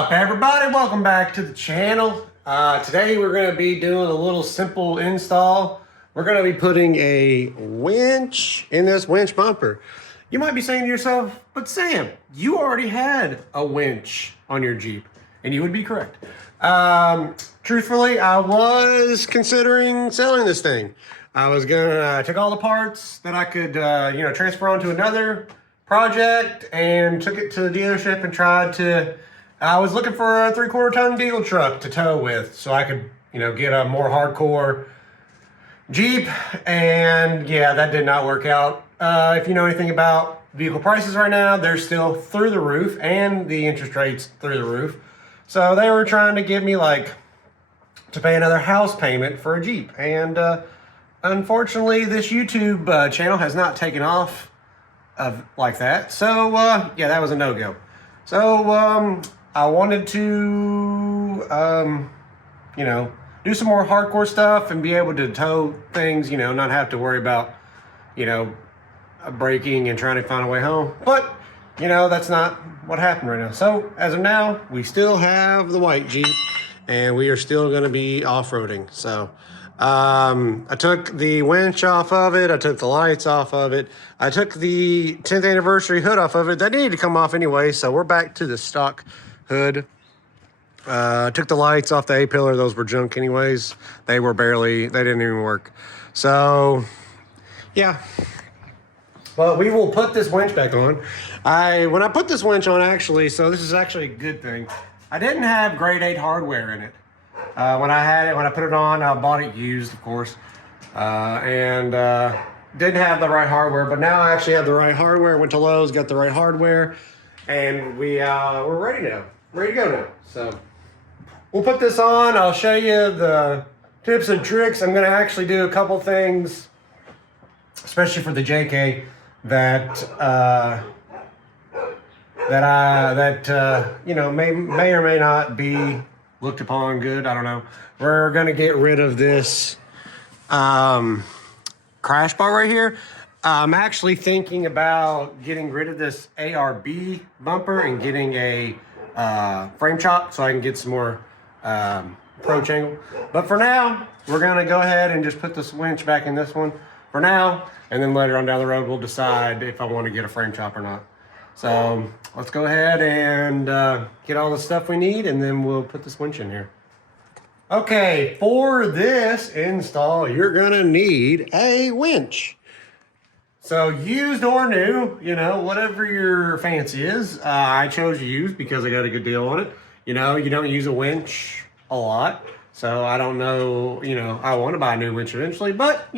up, everybody? Welcome back to the channel. Today we're going to be doing a little simple install. We're going to be putting a winch in this winch bumper. You might be saying to yourself, but Sam, you already had a winch on your Jeep. And you would be correct. Truthfully, I was considering selling this thing. I was going to take all the parts that I could transfer onto another project and took it to the dealership and tried to... I was looking for a 3/4 ton diesel truck to tow with so I could, get a more hardcore Jeep. And yeah, that did not work out. If you know anything about vehicle prices right now, they're still through the roof and the interest rates through the roof. So they were trying to get me to pay another house payment for a Jeep. And unfortunately, this YouTube channel has not taken off like that. So yeah, that was a no-go. So I wanted to, do some more hardcore stuff and be able to tow things, not have to worry about, braking and trying to find a way home. But, that's not what happened right now. So as of now, we still have the white Jeep and we are still going to be off-roading. So I took the winch off of it. I took the lights off of it. I took the 10th anniversary hood off of it. That needed to come off anyway. So we're back to the stock hood. Took the lights off the A-pillar. Those were junk anyways. They didn't even work. So yeah. Well, we will put this winch back on. When I put this winch on, so this is actually a good thing. I didn't have grade 8 hardware in it. When I put it on, I bought it used, of course. And didn't have the right hardware, but now I actually have the right hardware. Went to Lowe's, got the right hardware, and we're ready now. Ready to go now. So we'll put this on. I'll show you the tips and tricks. I'm going to actually do a couple things, especially for the JK, that may or may not be looked upon good. I don't know. We're going to get rid of this crash bar right here. I'm actually thinking about getting rid of this ARB bumper and getting a frame chop so I can get some more approach angle. But for now, we're going to go ahead and just put this winch back in this one for now. And then later on down the road, we'll decide if I want to get a frame chop or not. So let's go ahead and get all the stuff we need, and then we'll put this winch in here. Okay, for this install, you're gonna need a winch. So used or new, whatever your fancy is. I chose used because I got a good deal on it. You don't use a winch a lot. So I don't know, I want to buy a new winch eventually, but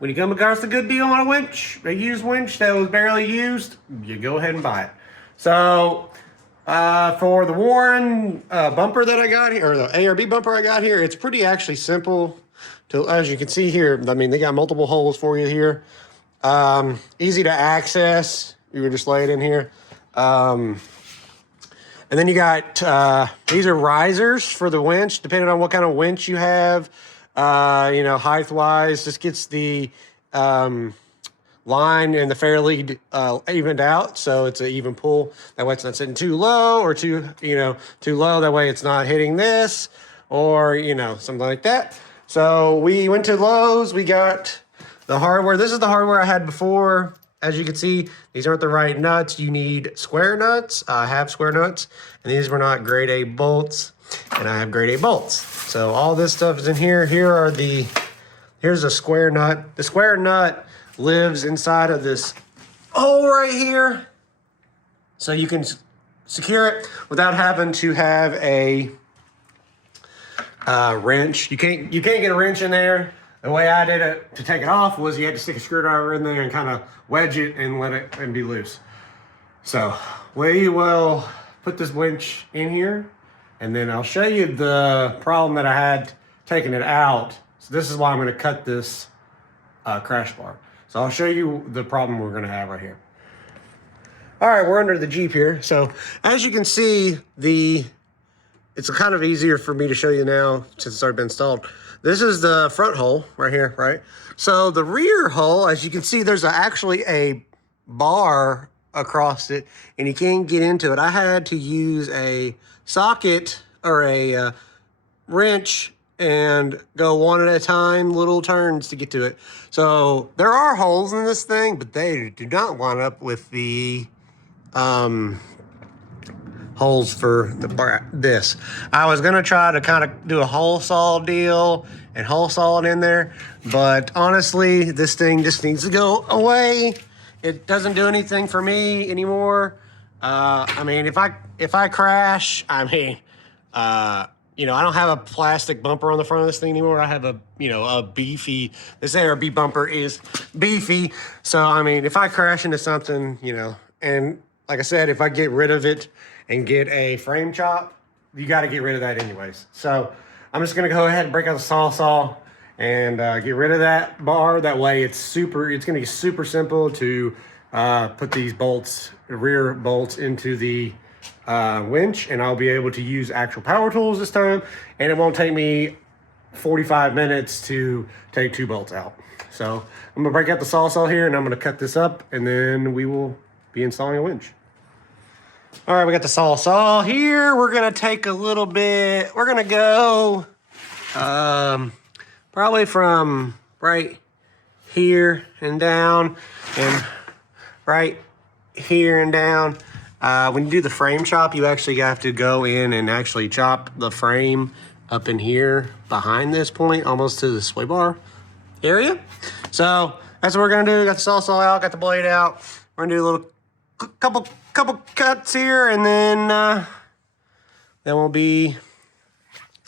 when you come across a good deal on a winch, a used winch that was barely used, you go ahead and buy it. So for the Warren bumper that I got here, or the ARB bumper I got here, it's pretty actually simple. As you can see here, they got multiple holes for you here. Easy to access. You would just lay it in here. And then you got, these are risers for the winch, depending on what kind of winch you have. Height-wise, this gets the line and the fair lead evened out, so it's an even pull. That way it's not sitting too low or too low. That way it's not hitting this or, something like that. So we went to Lowe's. We got the hardware. This is the hardware I had before. As you can see, these aren't the right nuts. You need square nuts. I have square nuts, and these were not grade A bolts. And I have grade A bolts. So all this stuff is in here. Here's a square nut. The square nut lives inside of this hole right here. So you can secure it without having to have a wrench. You can't get a wrench in there. The way I did it to take it off was you had to stick a screwdriver in there and kind of wedge it and let it and be loose. So we will put this winch in here. And then I'll show you the problem that I had taking it out. So this is why I'm going to cut this crash bar. So I'll show you the problem we're going to have right here. All right, we're under the Jeep here. So as you can see, it's kind of easier for me to show you now since it's already been installed. This is the front hole right here, right? So the rear hole, as you can see, there's actually a bar across it, and you can't get into it. I had to use a socket or a wrench and go one at a time, little turns to get to it. So there are holes in this thing, but they do not line up with the holes for this. I was gonna try to kind of do a hole saw deal and hole saw it in there, but honestly, this thing just needs to go away. It doesn't do anything for me anymore. I mean, if I crash, I mean, you know, I don't have a plastic bumper on the front of this thing anymore. I have a, you know, a beefy, this ARB bumper is beefy. So, I mean, if I crash into something, you know, and like I said, if I get rid of it and get a frame chop, you got to get rid of that anyways. So I'm just going to go ahead and break out the saw and get rid of that bar. That way it's going to be super simple to put these bolts, rear bolts into the winch, and I'll be able to use actual power tools this time, and it won't take me 45 minutes to take 2 bolts out. So I'm gonna break out the saw here, and I'm gonna cut this up, and then we will be installing a winch. All right, we got the saw here. We're gonna take a little bit, we're gonna go probably from right here and down, and right here and down. When you do the frame chop, you actually have to go in and actually chop the frame up in here behind this point, almost to the sway bar area. So that's what we're gonna do. Got the saw out, got the blade out. We're gonna do a little couple cuts here, and then we'll be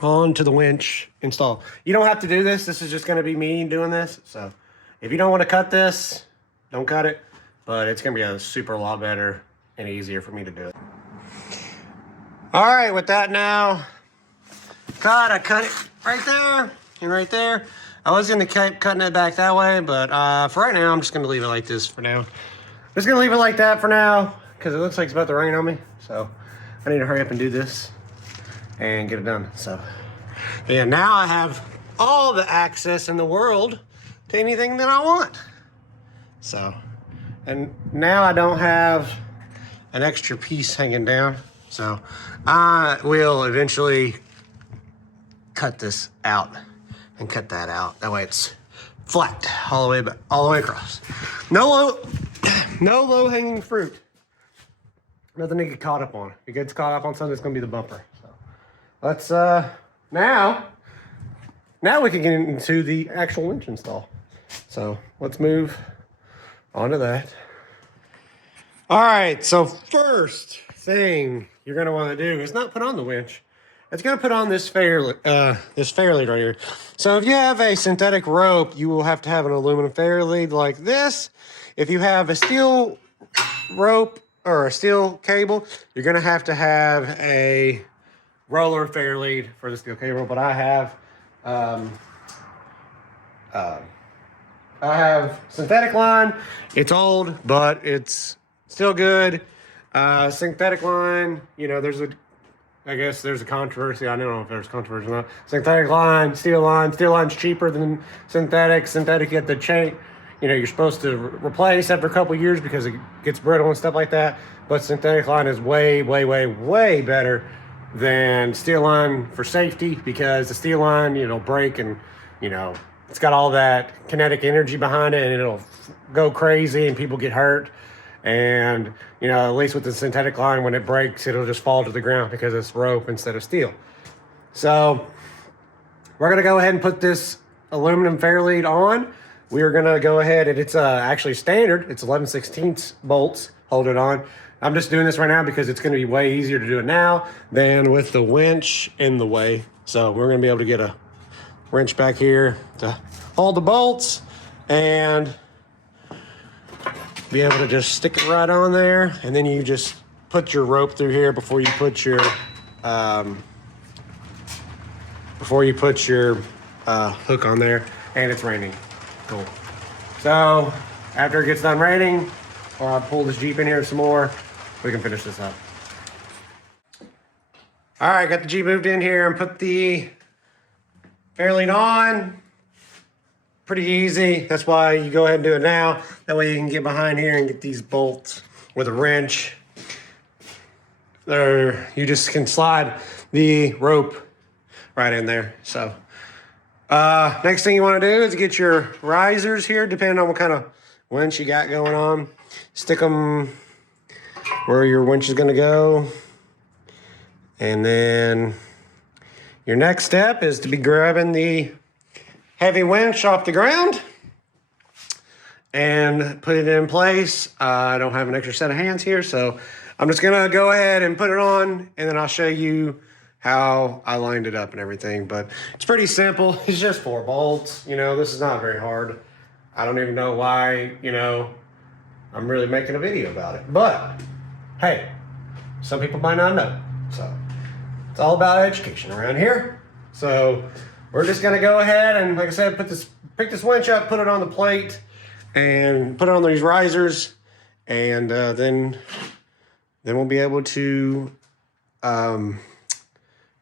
on to the winch install. You don't have to do this. This is just gonna be me doing this. So if you don't want to cut this, don't cut it. But it's gonna be a super lot better and easier for me to do it. All right, with that now, I cut it right there and right there. I was gonna keep cutting it back that way, but for right now, I'm just gonna leave it like this for now. I'm just gonna leave it like that for now, because it looks like it's about to rain on me. So I need to hurry up and do this and get it done. So yeah, now I have all the access in the world to anything that I want. So, and now I don't have an extra piece hanging down. So I will eventually cut this out and cut that out. That way it's flat all the way across. No low hanging fruit. Nothing to get caught up on. If it gets caught up on something, it's gonna be the bumper. So let's now we can get into the actual winch install. So let's move on to that. All right, so first thing you're gonna wanna do is not put on the winch. It's gonna put on this fairlead right here. So if you have a synthetic rope, you will have to have an aluminum fairlead like this. If you have a steel rope or a steel cable, you're gonna have to have a roller fairlead for the steel cable. But I have synthetic line. It's old, but it's still good. Synthetic line, you know, I guess there's a controversy. I don't know if there's controversy or not. Synthetic line, steel line's cheaper than synthetic. Synthetic, you get the chain, you know, you're supposed to replace after a couple of years because it gets brittle and stuff like that. But synthetic line is way better than steel line for safety, because the steel line, you know, break, and, you know, it's got all that kinetic energy behind it, and it'll go crazy and people get hurt. And, you know, at least with the synthetic line, when it breaks, it'll just fall to the ground because it's rope instead of steel. So we're going to go ahead and put this aluminum fairlead on. We're going to go ahead, and it's actually standard. It's 11/16 bolts, hold it on. I'm just doing this right now because it's going to be way easier to do it now than with the winch in the way. So we're going to be able to get a wrench back here to hold the bolts and be able to just stick it right on there. And then you just put your rope through here before you put your hook on there. And it's raining. Cool. So after it gets done raining, I'll pull this Jeep in here some more. We can finish this up. All right, got the Jeep moved in here and put the fairlead on. Pretty easy. That's why you go ahead and do it now. That way you can get behind here and get these bolts with a wrench. There, you just can slide the rope right in there. So next thing you want to do is get your risers here, depending on what kind of winch you got going on. Stick them where your winch is going to go. And then your next step is to be grabbing the heavy winch off the ground and put it in place. I don't have an extra set of hands here, so I'm just gonna go ahead and put it on, and then I'll show you how I lined it up and everything. But it's pretty simple. It's just 4 bolts. You know, this is not very hard. I don't even know why, you know, I'm really making a video about it. But hey, some people might not know. So it's all about education around here. So we're just gonna go ahead and, like I said, pick this winch up, put it on the plate, and put it on these risers, and then we'll be able to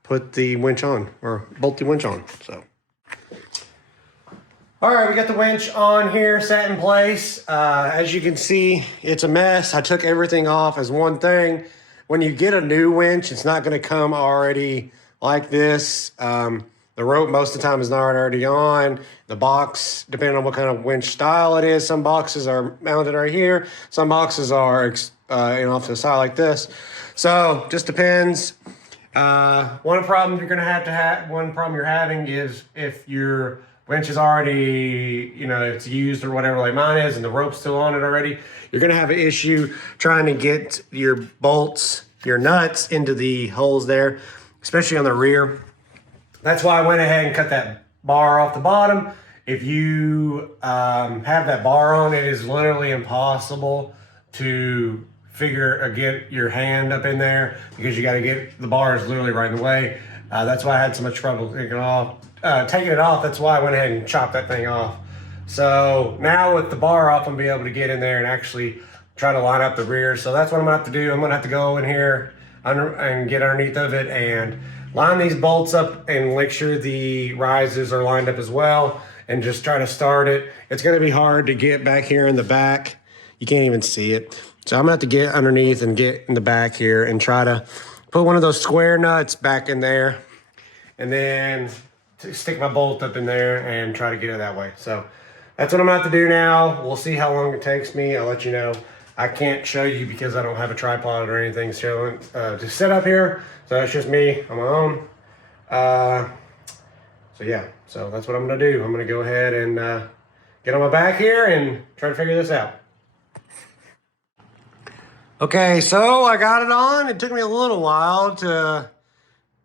put the winch on, or bolt the winch on. So, all right, we got the winch on here, set in place. As you can see, it's a mess. I took everything off as one thing. When you get a new winch, it's not going to come already like this. The rope most of the time is not already on. The box, depending on what kind of winch style it is, some boxes are mounted right here. Some boxes are off to the side like this. So just depends. One problem you're having is if your winch is already, you know, it's used or whatever, like mine is, and the rope's still on it already, you're gonna have an issue trying to get your bolts, your nuts into the holes there, especially on the rear. That's why I went ahead and cut that bar off the bottom. If you have that bar on, it is literally impossible to get your hand up in there, because you got to get the bars literally right in the way. That's why I had so much trouble taking it off. That's why I went ahead and chopped that thing off. So now with the bar off, I'm gonna be able to get in there and actually try to line up the rear. So that's what I'm gonna have to do. I'm gonna have to go in here and get underneath of it and line these bolts up and make sure the risers are lined up as well, and just try to start it. It's gonna be hard to get back here in the back. You can't even see it. So I'm gonna have to get underneath and get in the back here and try to put one of those square nuts back in there, and then stick my bolt up in there and try to get it that way. So that's what I'm gonna have to do now. We'll see how long it takes me. I'll let you know. I can't show you because I don't have a tripod or anything showing to set up here. So that's just me on my own. So yeah, so that's what I'm gonna do. I'm gonna go ahead and get on my back here and try to figure this out. Okay, so I got it on. It took me a little while to,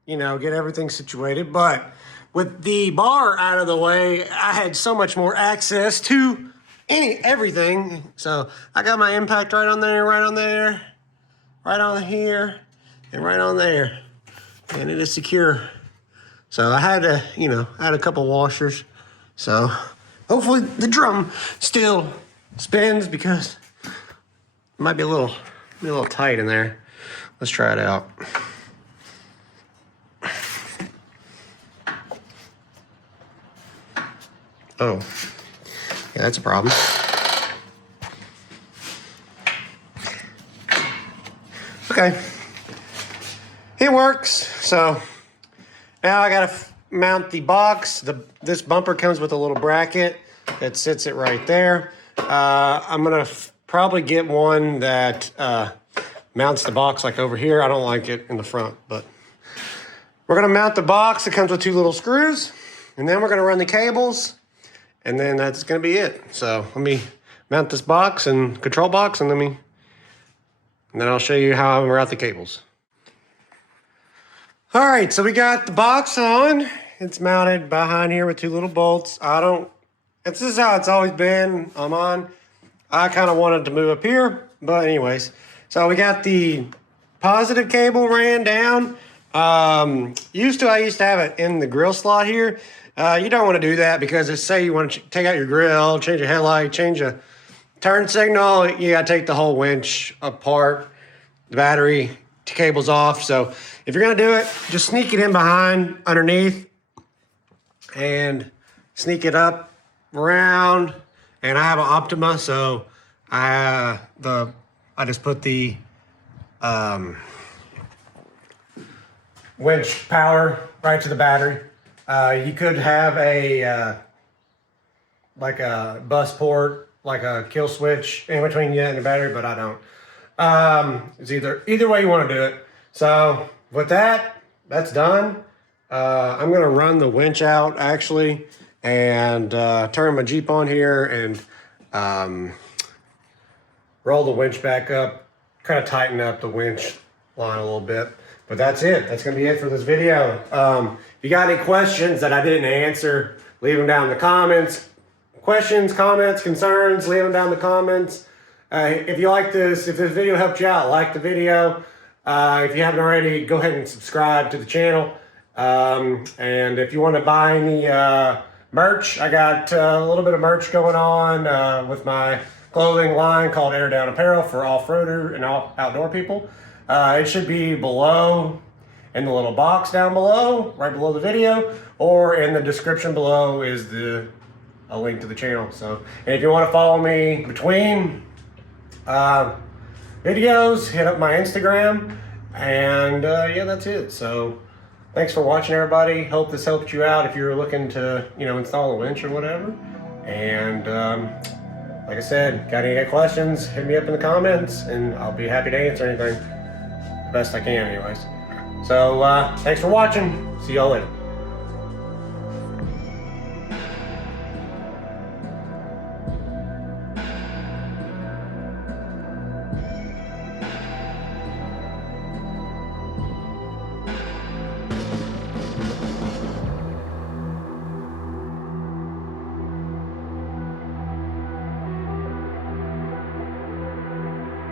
you know, get everything situated, but with the bar out of the way, I had so much more access to everything. So I got my impact right on there, right on there, right on here, and right on there. And it is secure. So I had to, you know, I had a couple washers. So hopefully the drum still spins, because it might be a little tight in there. Let's try it out. Oh, yeah, that's a problem. Okay, it works. So now I gotta mount the box. This bumper comes with a little bracket that sits it right there. I'm gonna probably get one that mounts the box like over here. I don't like it in the front, but we're gonna mount the box. It comes with 2 little screws, and then we're gonna run the cables, and then that's gonna be it. So let me mount this box and control box, and then I'll show you how I route the cables. All right, so we got the box on. It's mounted behind here with 2 little bolts. This is how it's always been on mine. I kind of wanted to move up here, but anyways. So we got the positive cable ran down. I used to have it in the grill slot here. You don't want to do that, because let's say you want to take out your grill, change your headlight, change a turn signal, you got to take the whole winch apart, the battery cable's off. So if you're going to do it, just sneak it in behind underneath and sneak it up around. And I have an Optima, so the I just put the winch power right to the battery. You could have a like a bus port, like a kill switch in between you and the battery, but I don't. It's either way you want to do it. So with that, that's done. I'm gonna run the winch out actually, and turn my Jeep on here and roll the winch back up, kind of tighten up the winch line a little bit. But that's it. That's going to be it for this video. If you got any questions that I didn't answer, leave them down in the comments. Questions, comments, concerns, leave them down in the comments. If you like this, if this video helped you out, like the video. If you haven't already, go ahead and subscribe to the channel. And if you want to buy any merch, I got a little bit of merch going on with my clothing line called Apparel for off-roader and outdoor people. It should be below in the little box down below, right below the video, or in the description below is a link to the channel. So, and if you want to follow me between videos, hit up my Instagram, and yeah, that's it. So, thanks for watching, everybody. Hope this helped you out if you're looking to, install a winch or whatever. And like I said, got any questions, hit me up in the comments, and I'll be happy to answer anything. Best I can anyways. So, thanks for watching. See y'all later.